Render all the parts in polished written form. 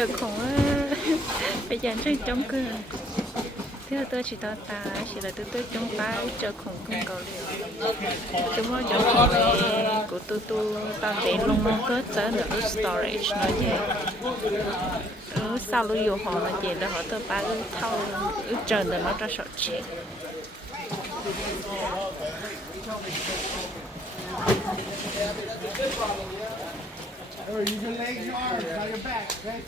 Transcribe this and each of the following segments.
chờ khủng á. Bây giờ chơi trong cơ. Thế tôi chỉ tao ta chỉ là tôi trong ba chờ khủng không cầu liều. Chúng nó chờ khủng này của tôi tao để lông lông cơ trở nữa storage nó vậy. Sau lúc yêu họ nó vậy là họ tôi ba cái thau chờ nữa nó ra sọt chết. Use your legs, your arms, not your back, okay?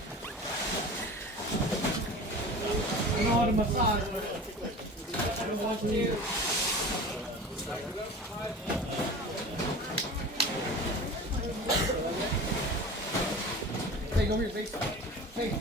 I know how to massage, but I don't want to. Take over your face. Take.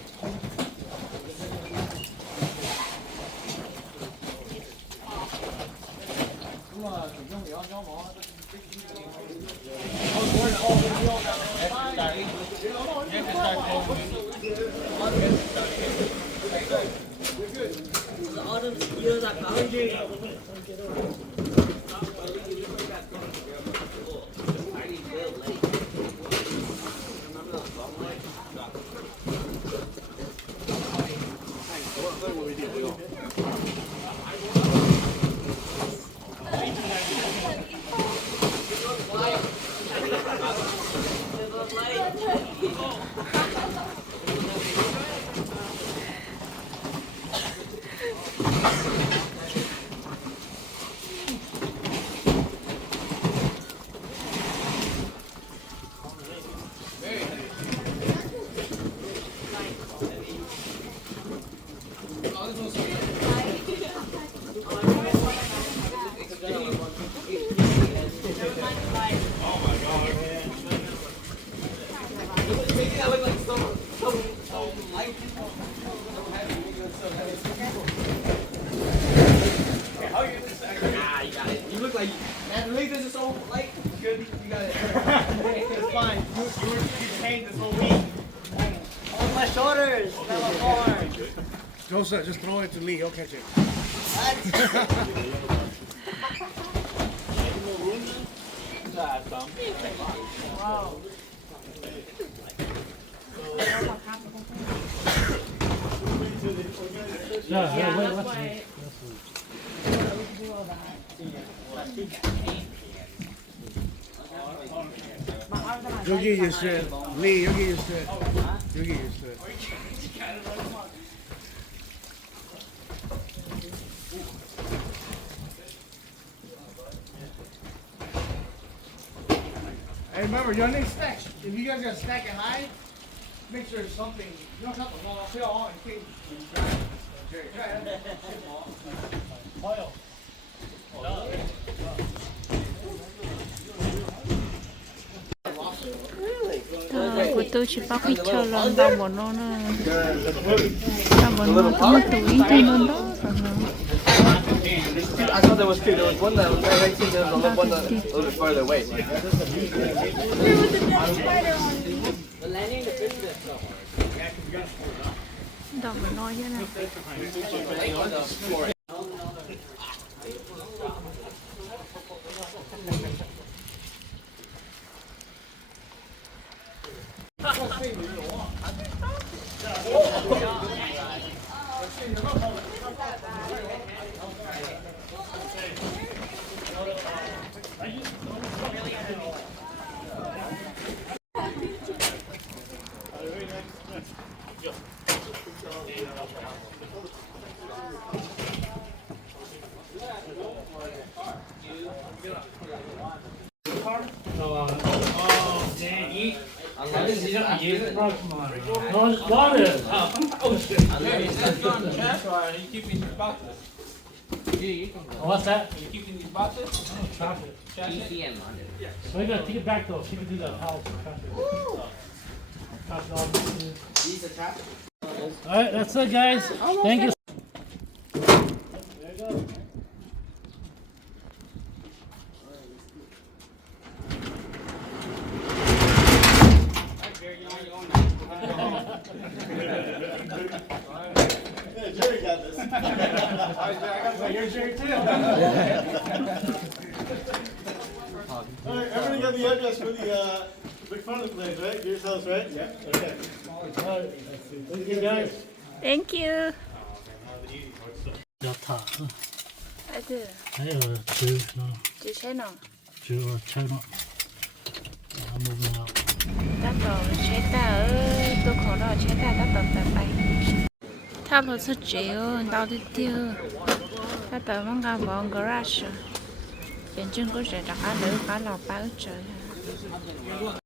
Just throw it to Lee, he'll catch it. Wow. Yeah, that's why. You'll get used to it. Lee, you'll get used to it. You'll get used to it. Hey, remember, you need stacks. If you guys got to stack it high, make sure there's something. You don't have to wall fill on in case you drive. Jerry, try it. Oil. Của tôi chỉ bắt cái chờ lần tao bỏ nó tao bỏ nó tao mất túi cho nó đó. I thought there was two. There was one that was right here, there was one that a little bit farther away. There was a dead spider on me. The landing, the fish is so hard. Tao bỏ nói thế này. You don't use it, bro. Come on. No, I just bought it. Oh shit. Are you keeping these boxes? What's that? Are you keeping these boxes? Oh, trash it. Trash it? So you gotta take it back though. She can do that house. Trash it. Trash it all. Alright, that's it, guys. Thank you. There you go. Jerry got this. You're Jerry too. Alright, everybody got the address for the Big fun of the place, right? Yours house, right? Yeah. Okay. Alright. Thank you guys. Thank you. 要塔，啊对，还有吃呢，之前呢，吃我吃呢，然后moving out。他到车大都考到车大，他到拜拜。他不是只有到的丢，他到那个房 garage，反正就是大家楼下老包着。